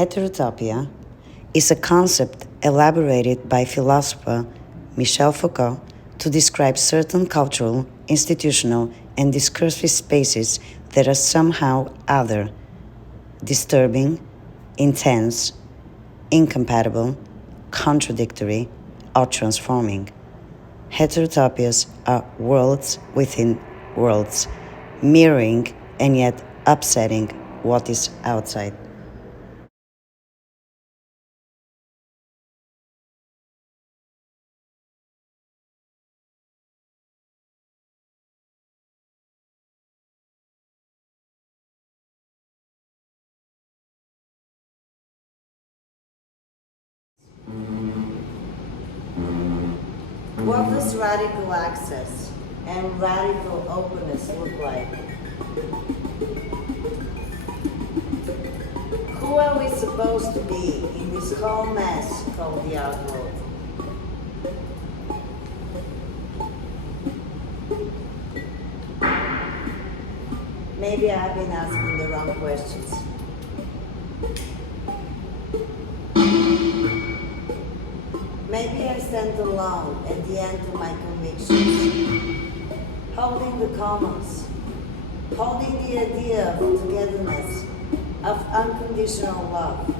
Heterotopia is a concept elaborated by philosopher Michel Foucault to describe certain cultural, institutional, and discursive spaces that are somehow other, disturbing, intense, incompatible, contradictory, or transforming. Heterotopias are worlds within worlds, mirroring and yet upsetting what is outside. What does radical access and radical openness look like? Who are we supposed to be in this whole mess called the art world? Maybe I've been asking the wrong questions. Maybe I stand alone at the end of my convictions, holding the commons, holding the idea of togetherness, of unconditional love.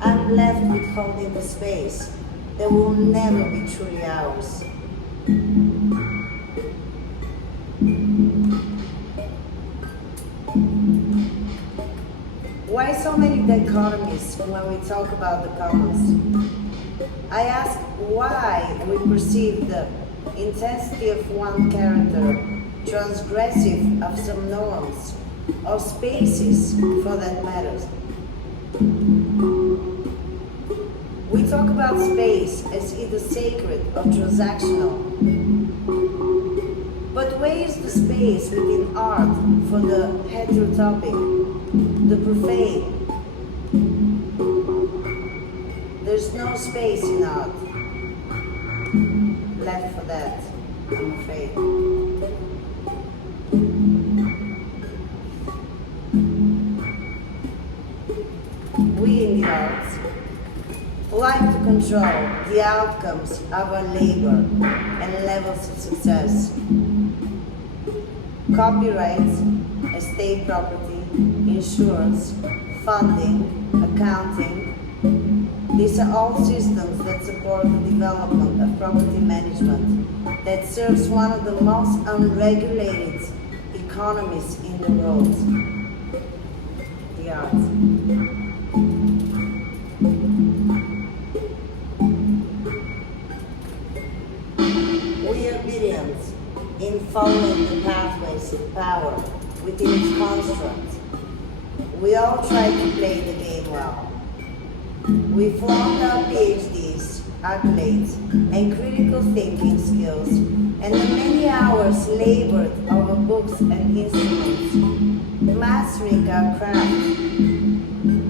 I'm left with holding the space that will never be truly ours. Why so many dichotomies when we talk about the commons? I ask why we perceive the intensity of one character transgressive of some norms or spaces for that matter. We talk about space as either sacred or transactional. But where is the space within art for the heterotopic, the profane? There's no space in art left for that, I'm afraid. We in the arts like to control the outcomes of our labor and levels of success. Copyrights, estate property, insurance, funding, accounting. These are all systems that support the development of property management that serves one of the most unregulated economies in the world, the arts. We are brilliant in following the pathways of power within its construct. We all try to play the game well. We flaunt our PhDs, accolades, and critical thinking skills, and the many hours labored over books and instruments, mastering our craft.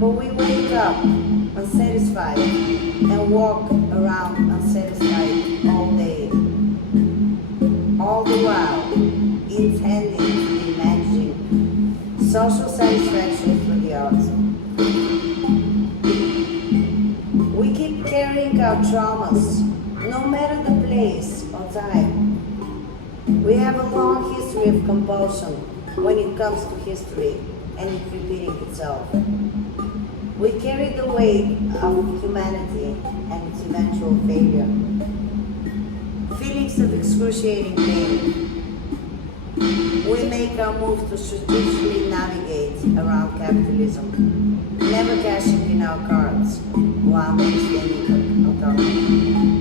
But we wake up unsatisfied and walk around unsatisfied all day, all the while intending to be managing social satisfaction for the arts. We keep carrying our traumas, no matter the place or time. We have a long history of compulsion when it comes to history and it repeating itself. We carry the weight of humanity and its eventual failure. Feelings of excruciating pain. We make our move to strategically navigate around capitalism, never cashing in our cards while maintaining autonomy.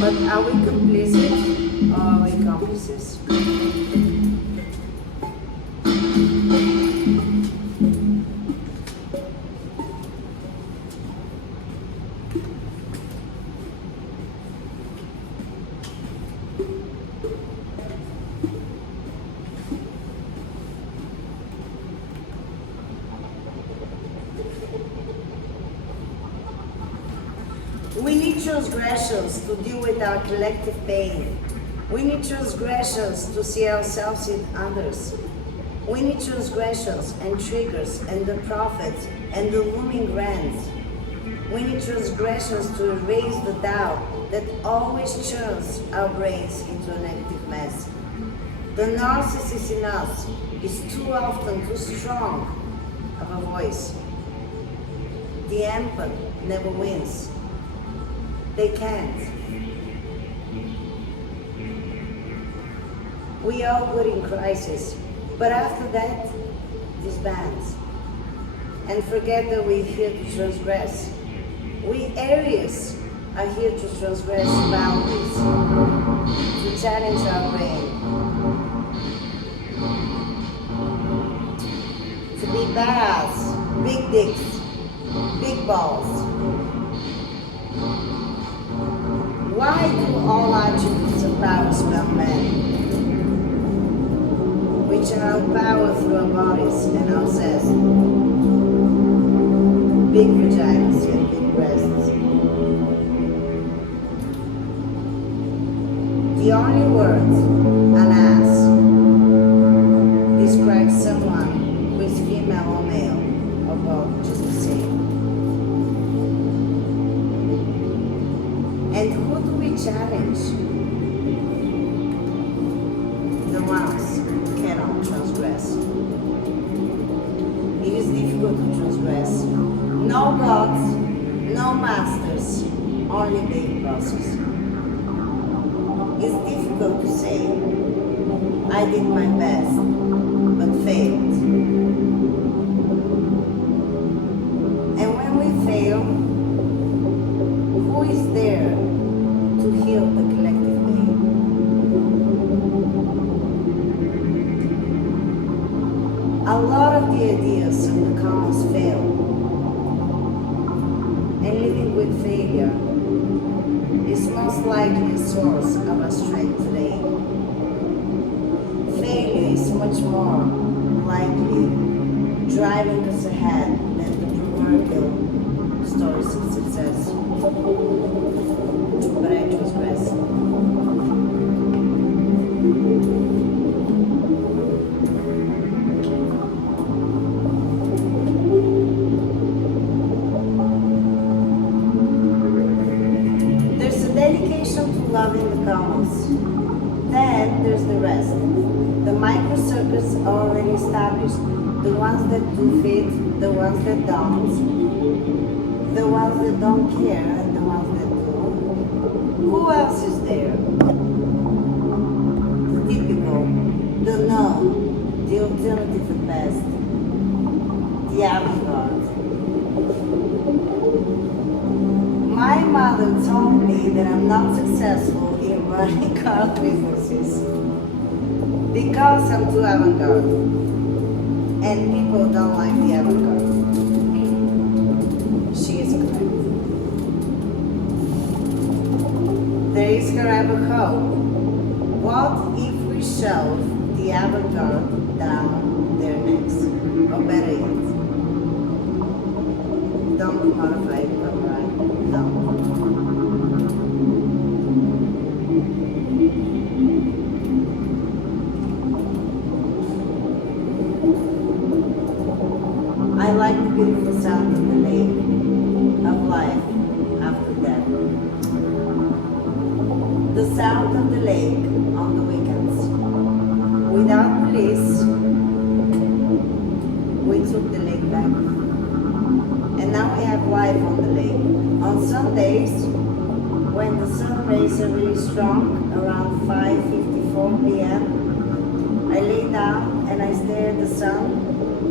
But are we complicit or are we accomplices? We need transgressions to deal with our collective pain, We need transgressions to see ourselves in others. We need transgressions and triggers and the prophets and the looming grants. We need transgressions to erase the doubt that always churns our brains into a negative mess. The narcissist in us is too often too strong of a voice. The empath never wins. They can't. We all were in crisis, but after that, disbands. And forget that we're here to transgress. We Aries are here to transgress boundaries, to challenge our brain, to be badass, big dicks, big balls. Why do all attributes of power spell men? Which are our power through our bodies and our cells. Big vaginas and big breasts. The only word, an ass, describes someone who is female or male, or both, just the same. And who do we challenge? The ones who cannot transgress. It is difficult to transgress. No gods, no masters, only baby bosses. It's difficult to say, I did my best, but failed. And when we fail, who is there to heal the collective pain? A lot of the ideas of the commons fail. And living with failure is most likely a source of our strength today. Failure is much more likely driving us ahead than the proverbial stories of success. But I transgress. Dedication to loving the commons. Then there's the rest. The micro circuits are already established. The ones that do fit, the ones that don't. The ones that don't care and the ones that do. Who else is there? The typical, the known, the alternative at best. The avant-garde. My mother told me that I'm not successful in running car businesses because I'm too avant-garde, and people don't like the avant-garde. She is correct. There is however hope. What if we shove the avant-garde down their necks? Or better yet, don't modify it, right? No. I like the beautiful sound of the lake, of life after death. The sound of the lake on the weekends. Without police, we took the lake back. And now we have life on the lake. On Sundays, when the sun rays are really strong, around 5:54 p.m., I lay down and I stare at the sun.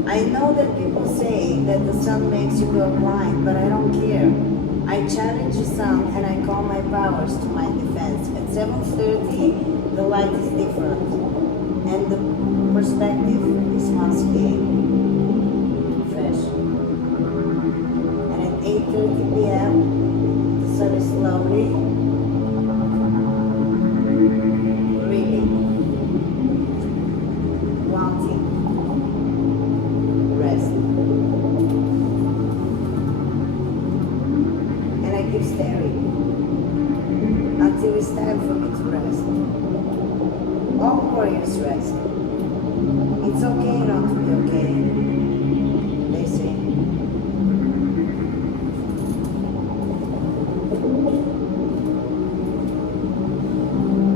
I know that people say that the sun makes you go blind, but I don't care. I challenge the sun and I call my powers to my defense. At 7:30, the light is different and the perspective is once again fresh. And at 8:30 p.m., the sun is slowly, really wanting rest. And I keep staring until it's time for me to rest. Miss Rest. It's okay not to be okay, they say.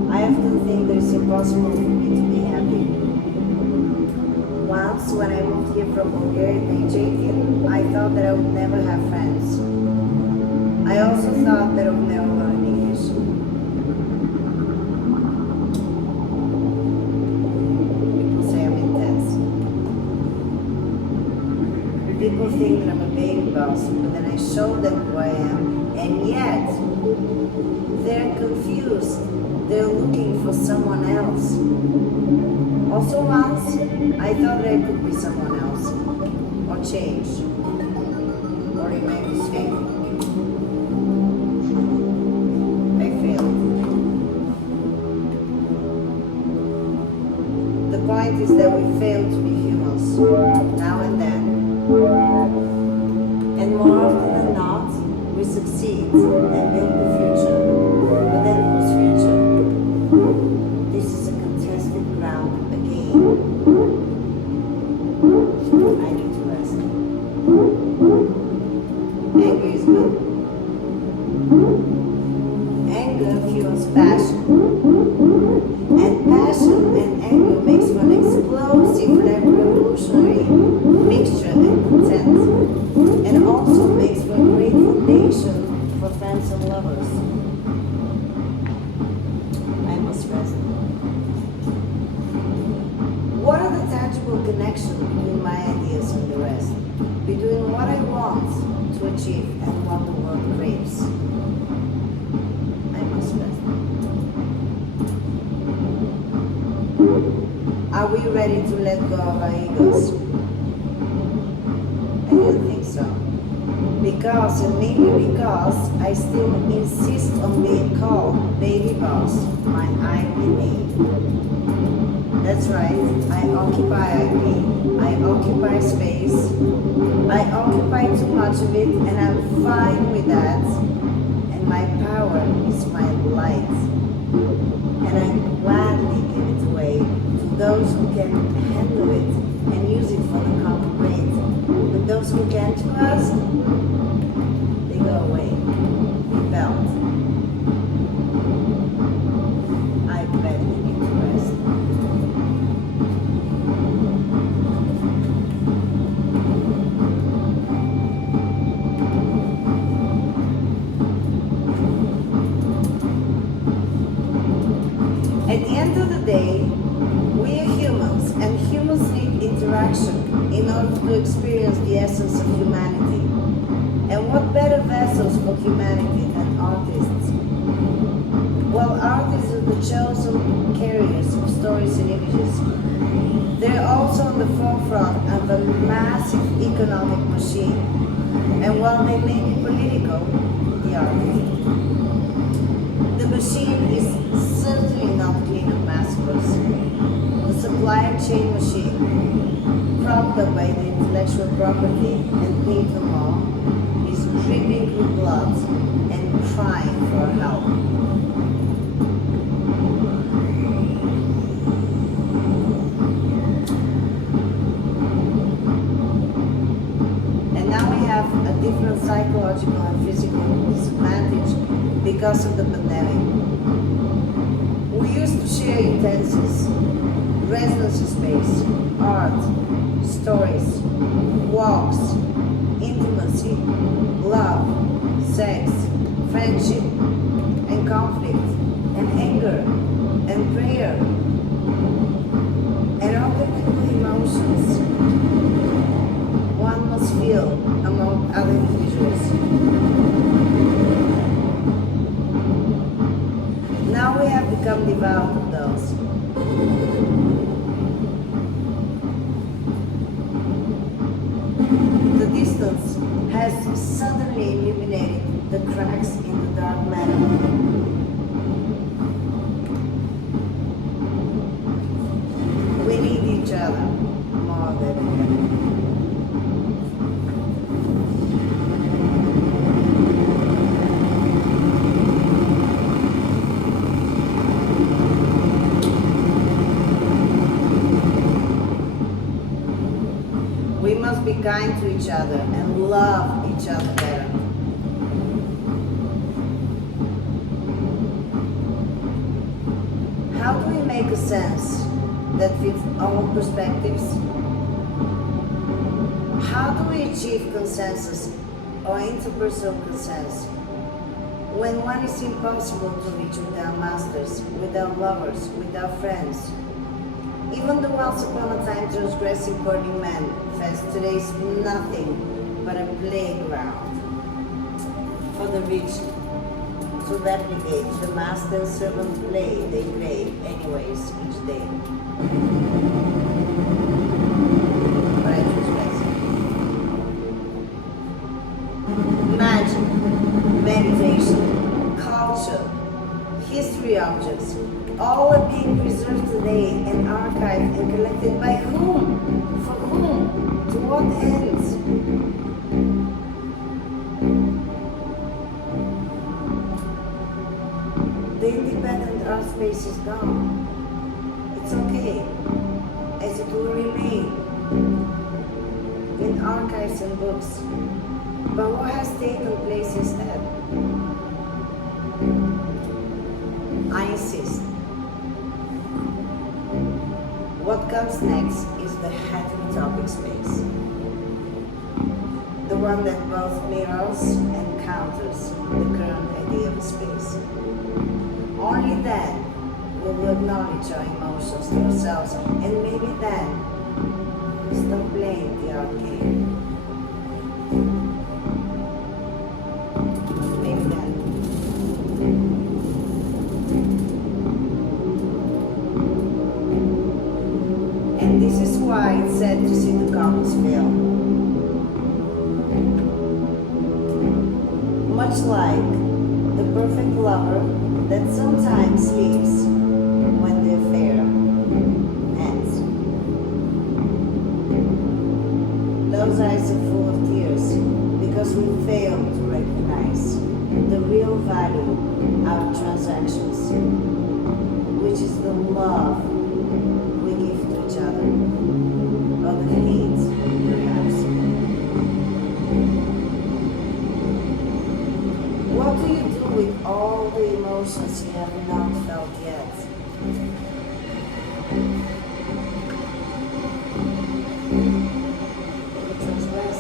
I often think that it's impossible for me to be happy. Once, when I moved here from Bulgaria at age 18, I thought that I would never have friends. I also thought that I would never learn English. People say I'm intense. People think that I'm a baby boss, but then I show them who I am, and yet they're confused. They're looking for someone else. Also once, I thought that I could be someone else, or change, or remain the same. I failed. The point is that we fail to be humans, now and then. And more often than not, we succeed and build the future. But then whose future? This is a contested ground again. I need to rest. Anger is good. Anger fuels passion. And passion and anger makes for an explosive and revolutionary mixture and content. And also makes for a great foundation for friends and lovers. I must rest. What are the tangible connections between my ideas and the rest? Between what I want to achieve and what the world craves? I must rest. Are we ready to let go of our egos? I don't think so. Because, and maybe because, I still insist on being called baby boss, my IP. That's right, I occupy IP, I occupy space, I occupy too much of it, and I'm fine with that. And my power is my light. And I gladly give it away to those who can handle it and use it for the common great. But those who can't trust, they go away, rebelled. I badly need to rest. At the end of the day, we are humans, and humans need interaction in order to experience the essence of humanity. And what better vessels for humanity than artists? Well, artists are the chosen carriers of stories and images. They're also on the forefront of a massive economic machine. And while they may be political, the artist, the machine is certainly not clean of massacres. The supply chain machine, propped up by the intellectual property and paper law, is dripping with blood and crying for help. And now we have a different psychological and physical disadvantage because of the pandemic. We used to share utensils, resonance space, art, stories, walks, intimacy, love, sex, friendship, and conflict, and anger, and prayer, and all the good emotions one must feel among other individuals. Now we have become devout of those. The distance has suddenly illuminated the cracks in the dark matter. We need each other more than ever. be kind to each other and love each other better. How do we make a sense that fits our perspectives? How do we achieve consensus or interpersonal consensus when one is impossible to reach without masters, without lovers, without friends? Even the once upon a time transgressing burning man fest today is nothing but a playground for the rich to replicate the master and servant play they play anyways each day. But I transgress. Magic, meditation, culture, history objects, all are being preserved today and archived and collected by whom? For whom? To what ends? The independent art space is gone. It's okay, as it will remain in archives and books. But what has taken place instead? I insist. What comes next is the heterotopic space. The one that both mirrors and counters the current idea of space. Only then will we acknowledge our emotions to ourselves, and maybe then stop playing the arcade. Maybe then. And this is why it's sad to see the couples fail. Much like the perfect lover that sometimes leaves when the affair ends. Those eyes are full of tears because we fail to recognize the real value of transactions, which is the love we give to each other, or the hate, perhaps. What do you do with all the emotions you have not felt yet? You transgress.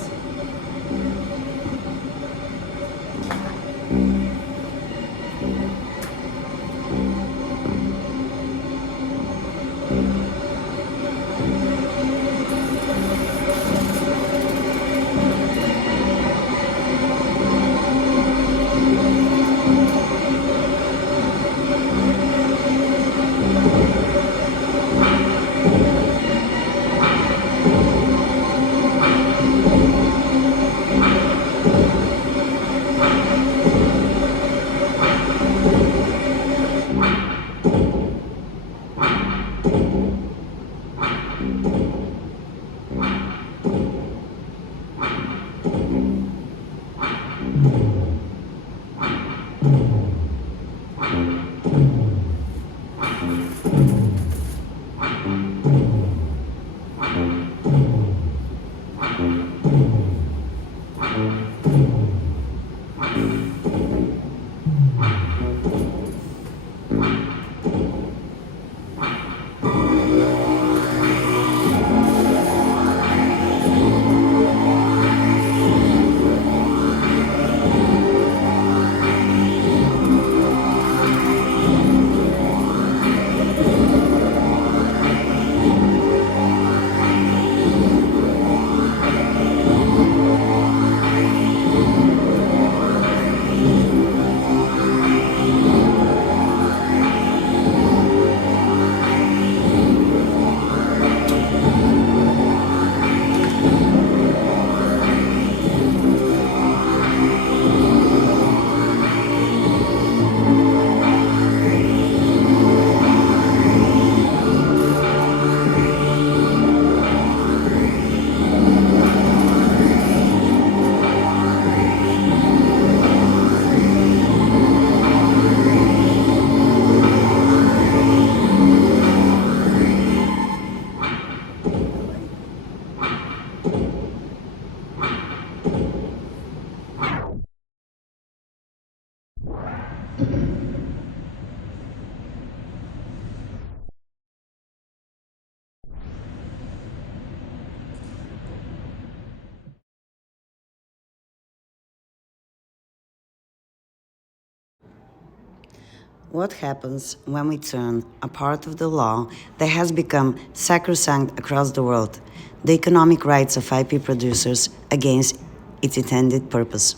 What happens when we turn a part of the law that has become sacrosanct across the world, the economic rights of IP producers, against its intended purpose?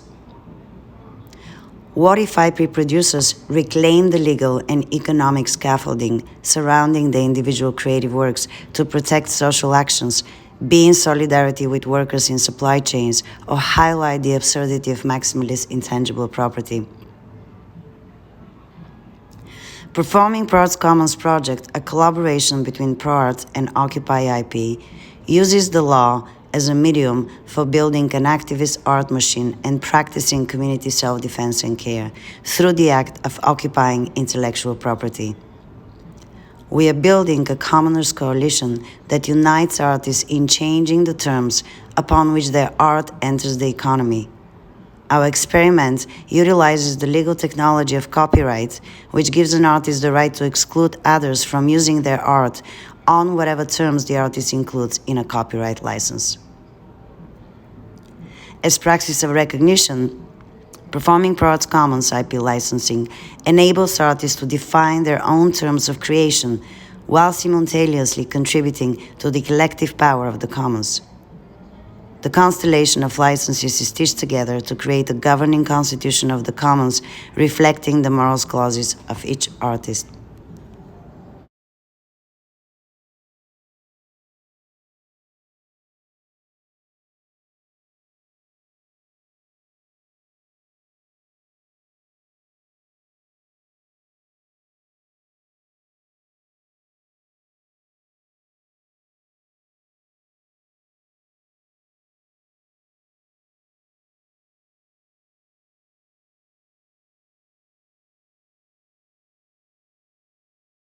What if IP producers reclaim the legal and economic scaffolding surrounding the individual creative works to protect social actions, be in solidarity with workers in supply chains, or highlight the absurdity of maximalist intangible property? Performing Parts Commons project, a collaboration between ProArt and Occupy IP, uses the law as a medium for building an activist art machine and practicing community self-defense and care through the act of occupying intellectual property. We are building a commoners coalition that unites artists in changing the terms upon which their art enters the economy. Our experiment utilizes the legal technology of copyright, which gives an artist the right to exclude others from using their art on whatever terms the artist includes in a copyright license. As practice of recognition, Performing Parts Commons IP licensing enables artists to define their own terms of creation while simultaneously contributing to the collective power of the commons. The constellation of licenses is stitched together to create a governing constitution of the commons reflecting the morals clauses of each artist.